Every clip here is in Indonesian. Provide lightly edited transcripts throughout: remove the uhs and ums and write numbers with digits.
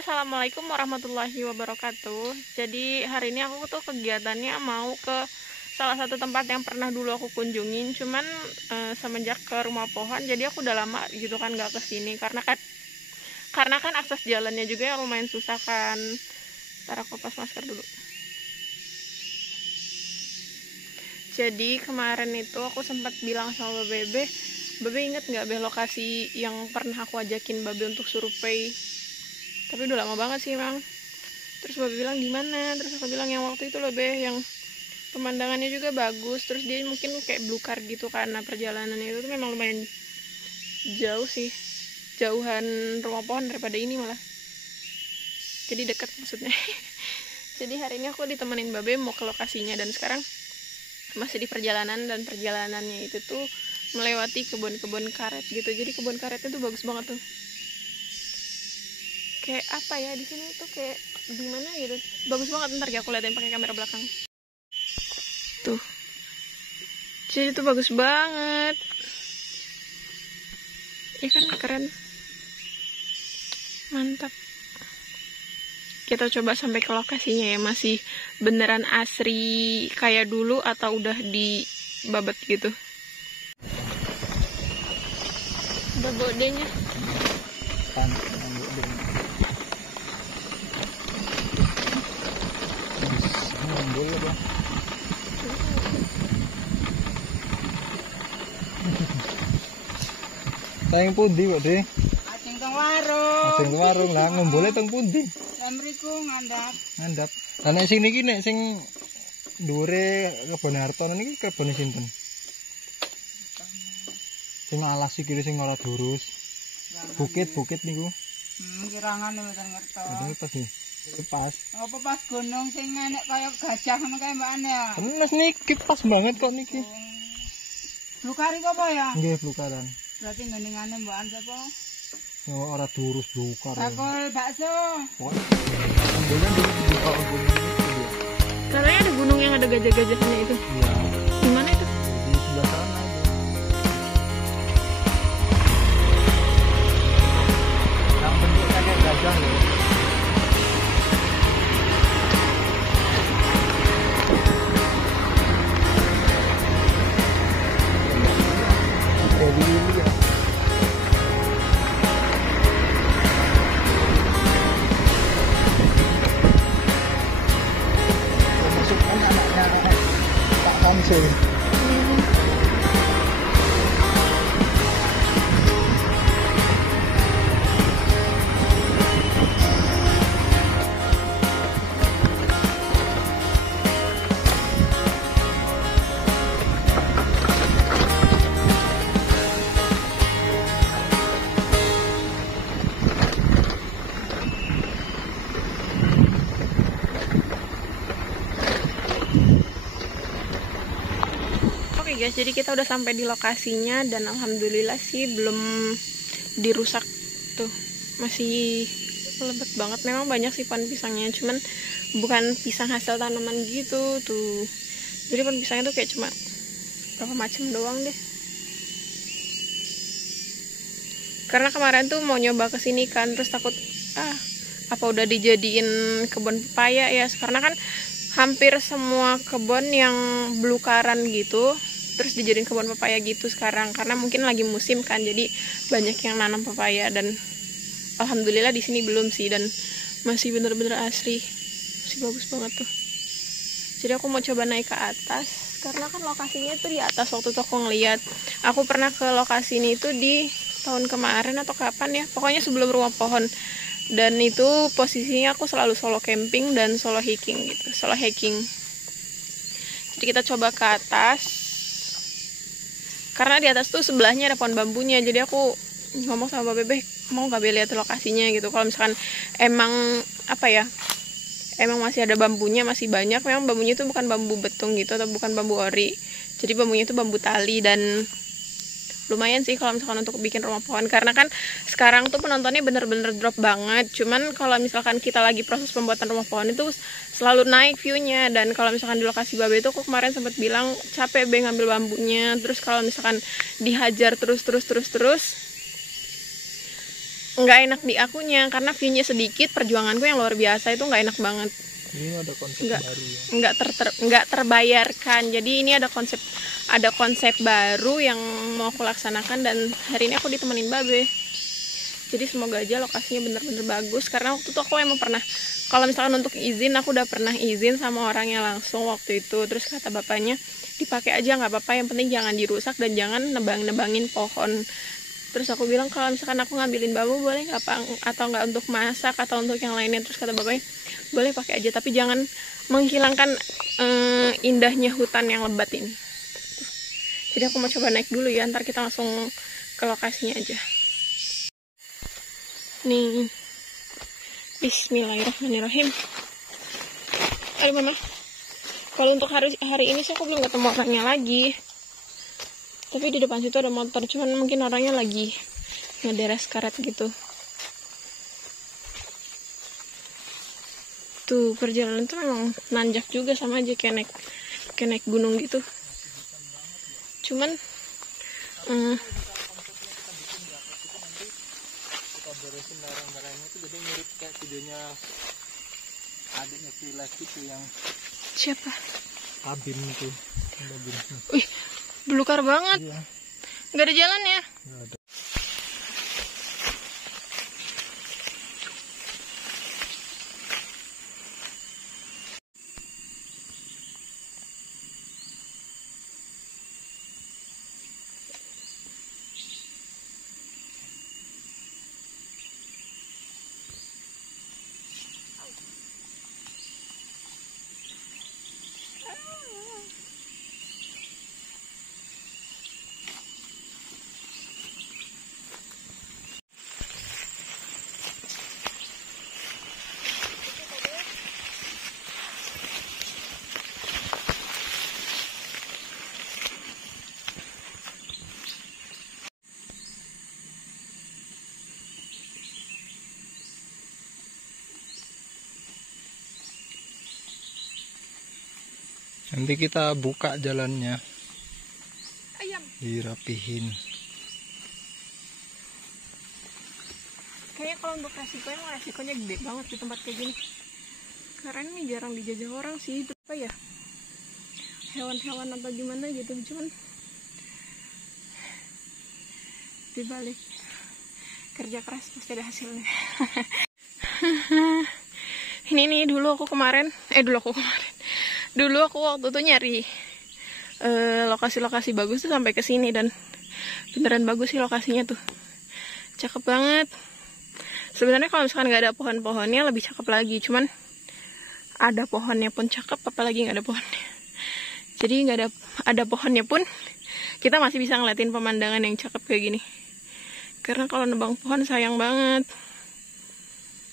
Assalamualaikum warahmatullahi wabarakatuh. Jadi hari ini aku tuh kegiatannya mau ke salah satu tempat yang pernah dulu aku kunjungin. Cuman semenjak ke rumah pohon, jadi aku udah lama gitu kan gak kesini karena kan akses jalannya juga yang lumayan susah kan. Ntar aku lepas masker dulu. Jadi kemarin itu aku sempat bilang sama Bebe inget nggak lokasi yang pernah aku ajakin Babe untuk survei? Tapi udah lama banget sih emang. Terus Babe bilang di mana? Terus aku bilang yang waktu itu loh yang pemandangannya juga bagus. Terus dia mungkin kayak blue car gitu karena perjalanannya itu tuh memang lumayan jauh sih, jauhan rumah pohon daripada ini malah. Jadi dekat maksudnya. Jadi hari ini aku ditemenin Babe mau ke lokasinya dan sekarang masih di perjalanan, dan perjalanannya itu tuh melewati kebun-kebun karet gitu. Jadi kebun karetnya tuh bagus banget tuh. Kayak apa ya, di sini tuh kayak gimana gitu. Bagus banget, ntar ya aku liatin pakai kamera belakang. Tuh. Jadi tuh bagus banget. Ya kan, keren. Mantap. Kita coba sampai ke lokasinya ya, masih beneran asri kayak dulu atau udah dibabat gitu. Udah bodenya. Teng pundi kok, Dek? Ajeng teng warung. Ajeng warung lah, ngombole teng pundi? Mriku ngandap. Ngandap. Lah nek sing niki nek sing dhuwure kebon Hartono niki kebon sinten? Sing alas iki sing ora durus. Bukit-bukit niku. Kirangan mboten ngertos. Mboten pas nih. Pas. Apa pas gunung sing enek kaya gajah ngono kae mbakane ya? Mas niki pas banget kok niki. Blukari apa ya? Nggih, blukaran. Berarti ngendingane mbakan sapa? Yo ora durus blukar. Bakul bakso. Caranya ada gunung yang ada gajah-gajahnya itu. Iya. Di mana itu? Di sebelah sana itu. Yang bentuknya kayak gajah loh. Jadi ini ya. Langsung. Guys, jadi kita udah sampai di lokasinya dan alhamdulillah sih belum dirusak tuh, masih lebat banget. Memang banyak sih pohon pisangnya, cuman bukan pisang hasil tanaman gitu tuh. Jadi pohon pisangnya tuh kayak cuma berapa macam doang deh. Karena kemarin tuh mau nyoba kesini kan, terus takut apa udah dijadiin kebun pepaya ya, karena kan hampir semua kebun yang blukaran gitu terus dijadiin kebun pepaya gitu sekarang, karena mungkin lagi musim kan, jadi banyak yang nanam pepaya. Dan alhamdulillah di sini belum sih, dan masih bener-bener asri, masih bagus banget tuh. Jadi aku mau coba naik ke atas, karena kan lokasinya itu di atas. Waktu itu aku ngeliat, aku pernah ke lokasi ini itu di tahun kemarin atau kapan ya, pokoknya sebelum rumah pohon. Dan itu posisinya aku selalu solo camping dan solo hiking gitu, solo hiking. Jadi kita coba ke atas. Karena di atas tuh sebelahnya ada pohon bambunya, jadi aku ngomong sama Bebe, mau gak lihat lokasinya gitu. Kalau misalkan emang apa ya, emang masih ada bambunya, masih banyak. Memang bambunya itu bukan bambu betung gitu, atau bukan bambu ori. Jadi bambunya itu bambu tali, dan lumayan sih kalau misalkan untuk bikin rumah pohon. Karena kan sekarang tuh penontonnya bener-bener drop banget. Cuman kalau misalkan kita lagi proses pembuatan rumah pohon itu selalu naik view-nya. Dan kalau misalkan di lokasi Babe itu aku kemarin sempat bilang capek ngambil bambunya. Terus kalau misalkan dihajar terus nggak enak di akunya karena view-nya sedikit, perjuanganku yang luar biasa itu nggak enak banget. Ini ada konsep Nggak, baru ya. nggak terbayarkan. Jadi ini ada konsep baru yang mau aku laksanakan, dan hari ini aku ditemenin Babe. Jadi semoga aja lokasinya bener-bener bagus, karena waktu itu aku emang pernah, kalau misalkan untuk izin aku udah pernah izin sama orangnya langsung waktu itu. Terus kata bapaknya dipakai aja nggak apa-apa, yang penting jangan dirusak dan jangan nebangin pohon. Terus aku bilang kalau misalkan aku ngambilin bambu boleh nggak, atau nggak untuk masak atau untuk yang lainnya. Terus kata bapaknya boleh pakai aja, tapi jangan menghilangkan indahnya hutan yang lebat ini. Jadi aku mau coba naik dulu ya, ntar kita langsung ke lokasinya aja. Nih, bismillahirrahmanirrahim. Aduh mana? Kalau untuk hari ini sih aku belum ketemu orangnya lagi. Tapi di depan situ ada motor, cuman mungkin orangnya lagi ngederes karet gitu. Tuh perjalanan tuh memang nanjak juga, sama aja kayak naik gunung gitu. Cuman kita beresin barang-barangnya itu jadi mirip kayak videonya adiknya si Les itu yang siapa? kabin itu. Wih, belukar banget. Iya. Nggak ada jalan ya? Nggak ada. Nanti kita buka jalannya, Ayam. dirapihin. Kayaknya kalau untuk resikonya gede banget di tempat kayak gini. Karena ini jarang dijajah orang sih, itu apa ya? Hewan-hewan atau gimana gitu. Cuman dibalik kerja keras pasti ada hasilnya. Ini nih dulu aku waktu itu nyari lokasi-lokasi bagus tuh sampai ke sini, dan beneran bagus sih lokasinya tuh. Cakep banget. Sebenarnya kalau misalkan nggak ada pohon-pohonnya lebih cakep lagi, cuman ada pohonnya pun cakep, apalagi nggak ada pohonnya. Jadi nggak ada pohonnya pun kita masih bisa ngeliatin pemandangan yang cakep kayak gini. Karena kalau nebang pohon sayang banget.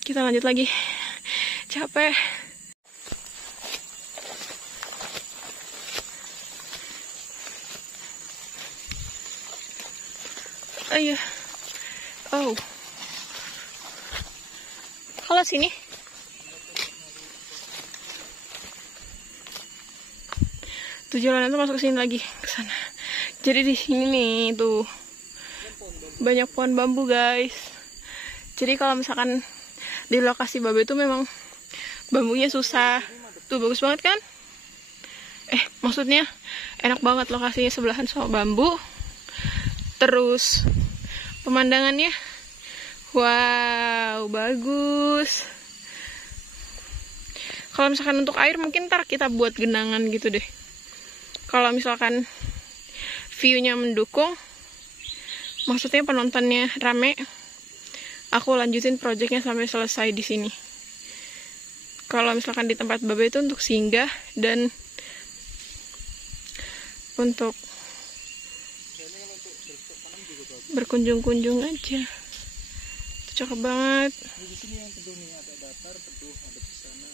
Kita lanjut lagi. Capek. Ayo. Oh. Kalau sini. Tuh jalan itu masuk ke sini lagi, ke sana. Jadi di sini nih tuh banyak pohon bambu, guys. Jadi kalau misalkan di lokasi Babe itu memang bambunya susah. Tuh bagus banget kan? Maksudnya enak banget lokasinya, sebelahan sama bambu. Terus pemandangannya wow, bagus. Kalau misalkan untuk air mungkin ntar kita buat genangan gitu deh. Kalau misalkan view-nya mendukung, maksudnya penontonnya rame, aku lanjutin projectnya sampai selesai di sini. Kalau misalkan di tempat Babe itu untuk singgah dan untuk berkunjung-kunjung aja. Itu cakep banget. Di sini yang teduh nih, ada datar, teduh, ada di sana.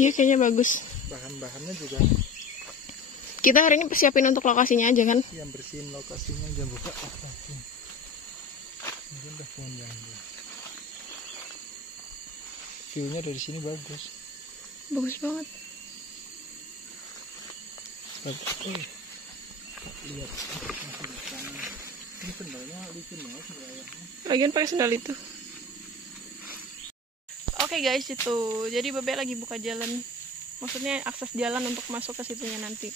Iya kayaknya bagus. Bahan-bahannya juga. Kita hari ini persiapin untuk lokasinya aja kan? Yang bersihin lokasinya, jangan buka lokasi. Mungkin udah pohon bambu. View-nya dari sini bagus. Bagus banget. Lihat. Ini sendalnya licin banget sebenarnya. Lagian pakai sendal itu. Oke guys, itu. Jadi Babe lagi buka jalan. Maksudnya akses jalan untuk masuk ke situnya nanti.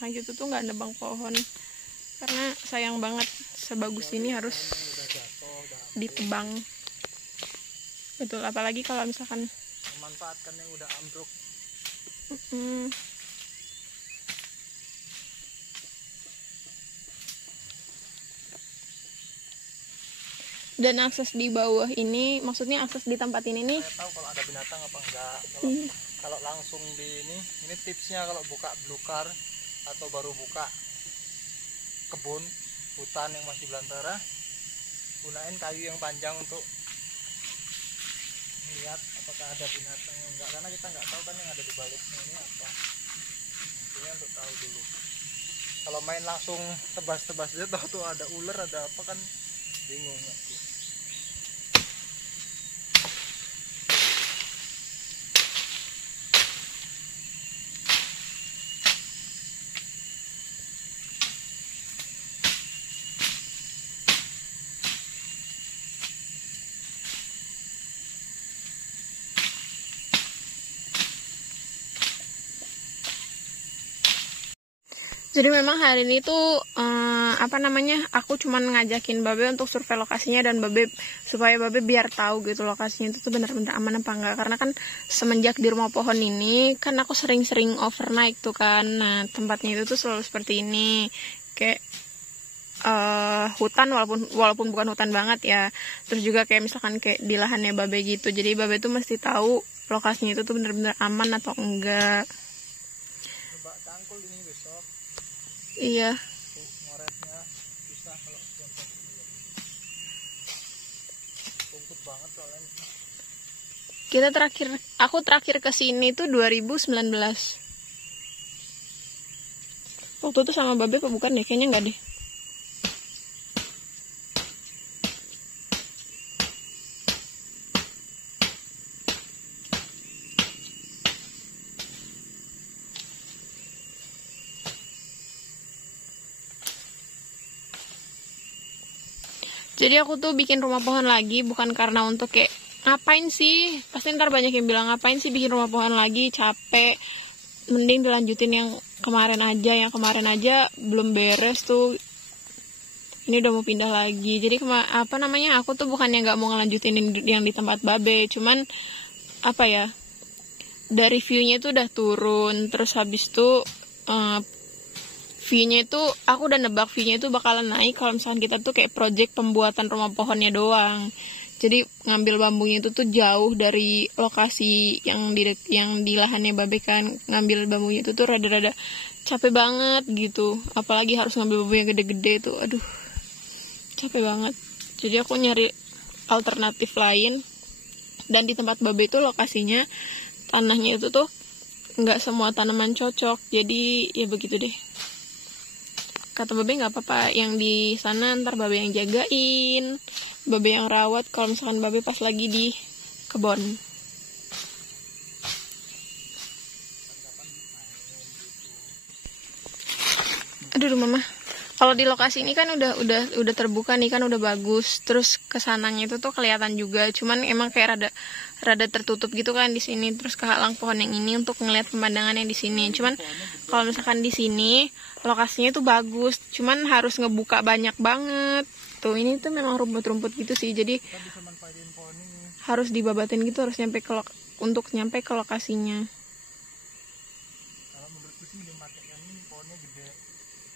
Kayak gitu tuh nggak nebang pohon. Karena sayang banget, sebagus ini harus ditebang. Betul, apalagi kalau misalkan Memanfaatkan yang udah ambruk. Dan akses di bawah ini, maksudnya akses di tempat ini nih. Saya tahu kalau ada binatang apa enggak. Kalau langsung di ini tipsnya kalau buka belukar atau baru buka kebun hutan yang masih belantara, gunain kayu yang panjang untuk lihat apakah ada binatang enggak, karena kita nggak tahu kan yang ada di baliknya ini apa. Intinya untuk tahu dulu. Kalau main langsung tebas-tebas aja tahu tuh ada ular ada apa kan bingung ya. Jadi memang hari ini tuh aku cuman ngajakin Babe untuk survei lokasinya dan supaya Babe biar tahu gitu lokasinya itu tuh benar-benar aman apa enggak. Karena kan semenjak di rumah pohon ini kan aku sering-sering overnight tuh kan. Nah, tempatnya itu tuh selalu seperti ini. Kayak hutan walaupun bukan hutan banget ya. Terus juga kayak misalkan kayak di lahannya Babe gitu. Jadi Babe tuh mesti tahu lokasinya itu tuh benar-benar aman atau enggak. Coba cangkul ini besok. Iya. Ngoresnya susah kalau rumput banget soalnya. Aku terakhir ke sini tuh 2019. Waktu itu sama Babe apa bukan deh? Kayaknya enggak deh. Jadi aku tuh bikin rumah pohon lagi bukan karena untuk kayak ngapain sih, pasti ntar banyak yang bilang ngapain sih bikin rumah pohon lagi, capek, mending dilanjutin yang kemarin aja belum beres tuh, ini udah mau pindah lagi. Jadi aku tuh bukannya nggak mau ngelanjutin yang di tempat Babe, cuman dari view-nya tuh udah turun, terus habis tuh view-nya itu aku udah nebak view-nya itu bakalan naik kalau misalkan kita tuh kayak project pembuatan rumah pohonnya doang. Jadi ngambil bambunya itu tuh jauh dari lokasi yang di lahannya Babe kan. Ngambil bambunya itu tuh rada-rada capek banget gitu. Apalagi harus ngambil bambu yang gede-gede tuh. Aduh. Capek banget. Jadi aku nyari alternatif lain. Dan di tempat Babe itu lokasinya tanahnya itu tuh nggak semua tanaman cocok. Jadi ya begitu deh. Kata Babe nggak apa-apa yang di sana ntar Babe yang jagain, Babe yang rawat kalau misalkan Babe pas lagi di kebon. Aduh mama, kalau di lokasi ini kan udah terbuka nih kan, udah bagus. Terus kesananya itu tuh kelihatan juga, cuman emang kayak rada tertutup gitu kan di sini. Terus kehalang pohon yang ini untuk ngeliat pemandangan yang di sini. Cuman kalau misalkan di sini lokasinya tuh bagus, cuman harus ngebuka banyak banget. Tuh ini tuh memang rumput-rumput gitu sih, jadi harus dibabatin gitu, harus untuk nyampe ke lokasinya. Kalau menurutku sih dimatiin ini pohonnya gede.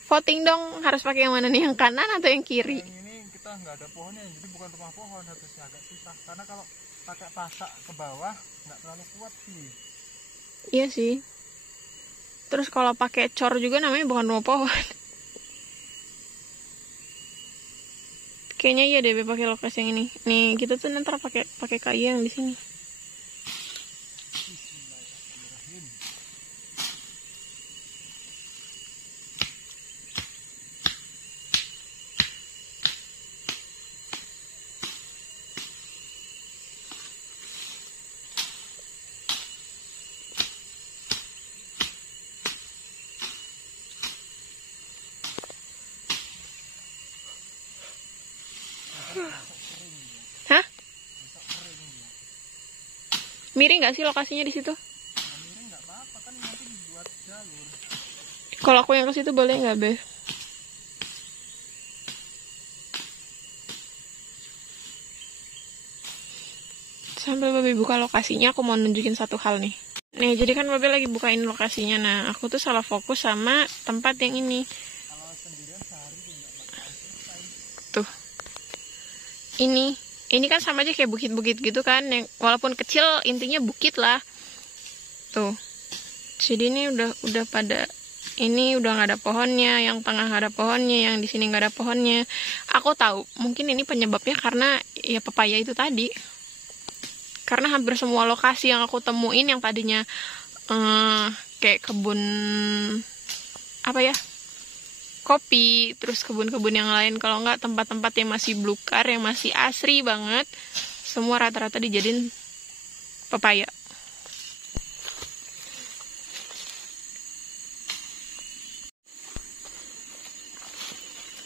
Voting dong, harus pakai yang mana nih, yang kanan atau yang kiri? Yang ini kita nggak ada pohonnya, jadi bukan rumah pohon, harusnya agak susah. Karena kalau pakai pasak ke bawah nggak terlalu kuat sih. Iya sih. Terus kalau pakai cor juga namanya bukan rumah pohon. Kayaknya iya deh pakai lokasi yang ini. Nih kita tuh nanti pakai kayu yang di sini. Hah? Miring nggak sih lokasinya di situ? Miring nggak apa-apa kan, nanti dibuat jalur. Kalau aku yang ke situ boleh nggak, Be? Sambil Babe buka lokasinya, aku mau nunjukin satu hal nih. Nih, jadi kan Babe lagi bukain lokasinya. Nah, aku tuh salah fokus sama tempat yang ini. Kalau sendirian sehari tuh nggak bakalan selesai. Tuh. Ini kan sama aja kayak bukit-bukit gitu kan. Yang walaupun kecil, intinya bukit lah. Tuh. Jadi ini udah pada, ini udah nggak ada pohonnya, yang tengah nggak ada pohonnya, yang di sini nggak ada pohonnya. Aku tahu, mungkin ini penyebabnya karena ya pepaya itu tadi. Karena hampir semua lokasi yang aku temuin yang tadinya kayak kebun apa ya, kopi, terus kebun-kebun yang lain, kalau nggak tempat-tempat yang masih blukar, yang masih asri banget, semua rata-rata dijadiin pepaya.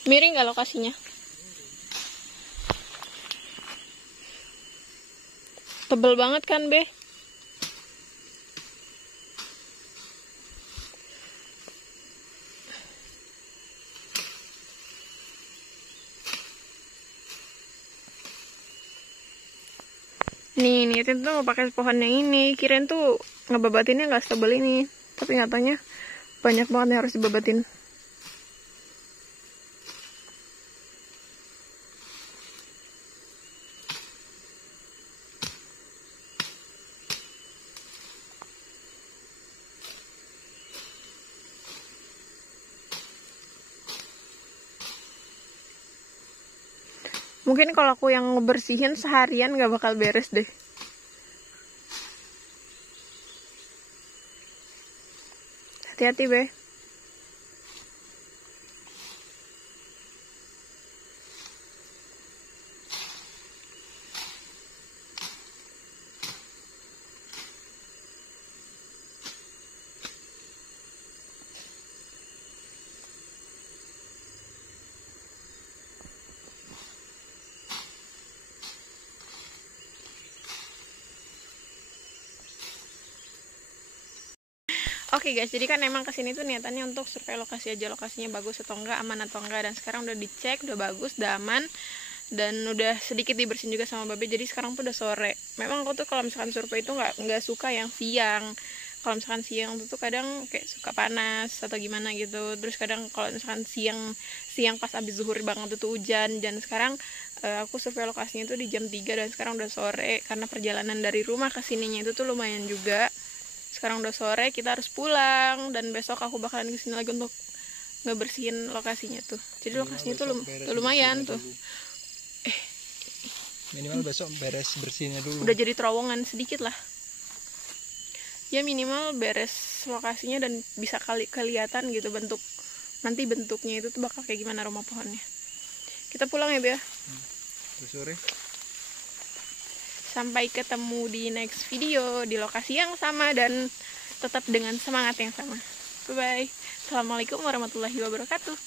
Miring nggak lokasinya? Tebel banget kan, Be? Nih, niatin tuh mau pakai pohon yang ini. Kirain tuh ngebabatinnya nggak setebel ini. Tapi nyatanya banyak banget yang harus dibabatin. Mungkin kalau aku yang ngebersihin seharian gak bakal beres deh. Hati-hati, Be. Oke guys, jadi kan emang kesini tuh niatannya untuk survei lokasi aja, lokasinya bagus atau enggak, aman atau enggak. Dan sekarang udah dicek, udah bagus, udah aman, dan udah sedikit dibersihin juga sama Babe. Jadi sekarang tuh udah sore. Memang aku tuh kalau misalkan survei itu nggak suka yang siang. Kalau misalkan siang tuh kadang kayak suka panas atau gimana gitu. Terus kadang kalau misalkan siang pas abis zuhur banget tuh hujan. Dan sekarang aku survei lokasinya tuh di jam 3 dan sekarang udah sore, karena perjalanan dari rumah ke sininya itu tuh lumayan juga. Sekarang udah sore, kita harus pulang, dan besok aku bakalan kesini lagi untuk ngebersihin lokasinya tuh. Jadi lokasinya tuh lumayan tuh. Minimal besok beres bersihnya dulu. Udah jadi terowongan sedikit lah. Ya minimal beres lokasinya dan bisa kelihatan gitu nanti bentuknya itu tuh bakal kayak gimana rumah pohonnya. Kita pulang ya, Bea. Sore. Sampai ketemu di next video di lokasi yang sama dan tetap dengan semangat yang sama. Bye bye. Assalamualaikum warahmatullahi wabarakatuh.